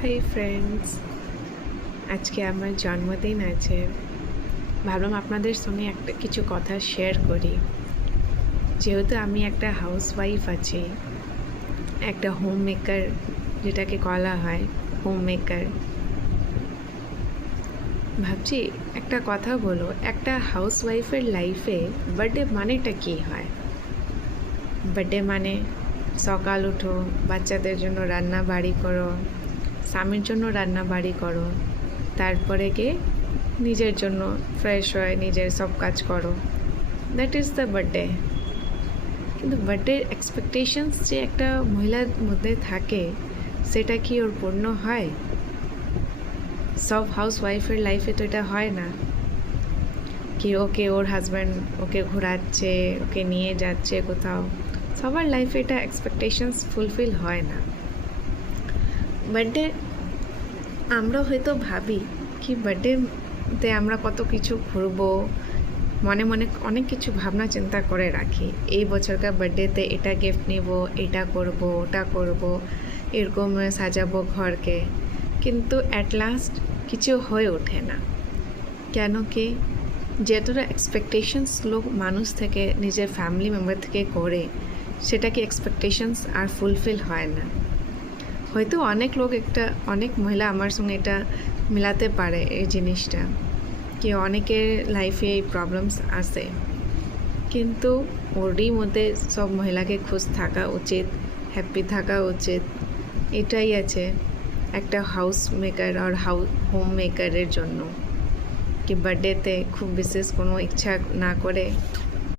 Hi friends, আজকে আমার জন্মদিন আছে। ভাবলাম আপনাদের সঙ্গে কিছু কথা শেয়ার করি। যেহেতু আমি একটা হাউসওয়াইফ আছি, একটা হোম মেকার যেটাকে বলা হয় হোম মেকার, ভাবছি একটা কথা বলো, একটা হাউসওয়াইফের লাইফে বার্থডে মানেটা কী হয়? বার্থডে মানে সকাল উঠো, বাচ্চাদের জন্য রান্না বাড়ি করো, স্বামীর জন্য রান্না বাড়ি করো, তারপরে গিয়ে নিজের জন্য ফ্রেশ হয়ে নিজের সব কাজ করো। That is the birthday. কিন্তু বার্থডের এক্সপেকটেশনস যে একটা মহিলার মধ্যে থাকে, সেটা কি ওর পূর্ণ হয়? সব হাউসওয়াইফের লাইফে তো এটা হয় না কি ওর হাজব্যান্ড ওকে ঘোরাচ্ছে, ওকে নিয়ে যাচ্ছে কোথাও। সবার লাইফে এটা এক্সপেকটেশনস ফুলফিল হয় না। বার্থডে আমরা হয়তো ভাবি কি বার্থডেতে আমরা কত কিছু ঘুরবো, মনে মনে অনেক কিছু ভাবনা চিন্তা করে রাখি। এই বছরকার বার্থডেতে এটা গিফট নেব, এটা করব, ওটা করব, এরকম সাজাবো ঘরকে। কিন্তু অ্যাট লাস্ট কিছু হয়ে ওঠে না। কেন কি? যতটা এক্সপেকটেশনস লোক মানুষ থেকে, নিজের ফ্যামিলি মেম্বার থেকে করে, সেটা কি এক্সপেকটেশনস আর ফুলফিল হয় না। হয়তো অনেক মহিলা আমার সঙ্গে এটা মেলাতে পারে এই জিনিসটা, কি অনেকের লাইফে এই প্রবলেমস আসে, কিন্তু ওরই মধ্যে সব মহিলাকে খুশ থাকা উচিত, হ্যাপি থাকা উচিত। এটাই আছে একটা হাউস মেকার আর হোম মেকারের জন্য, কি বার্থডেতে খুব বিশেষ কোনো ইচ্ছা না করে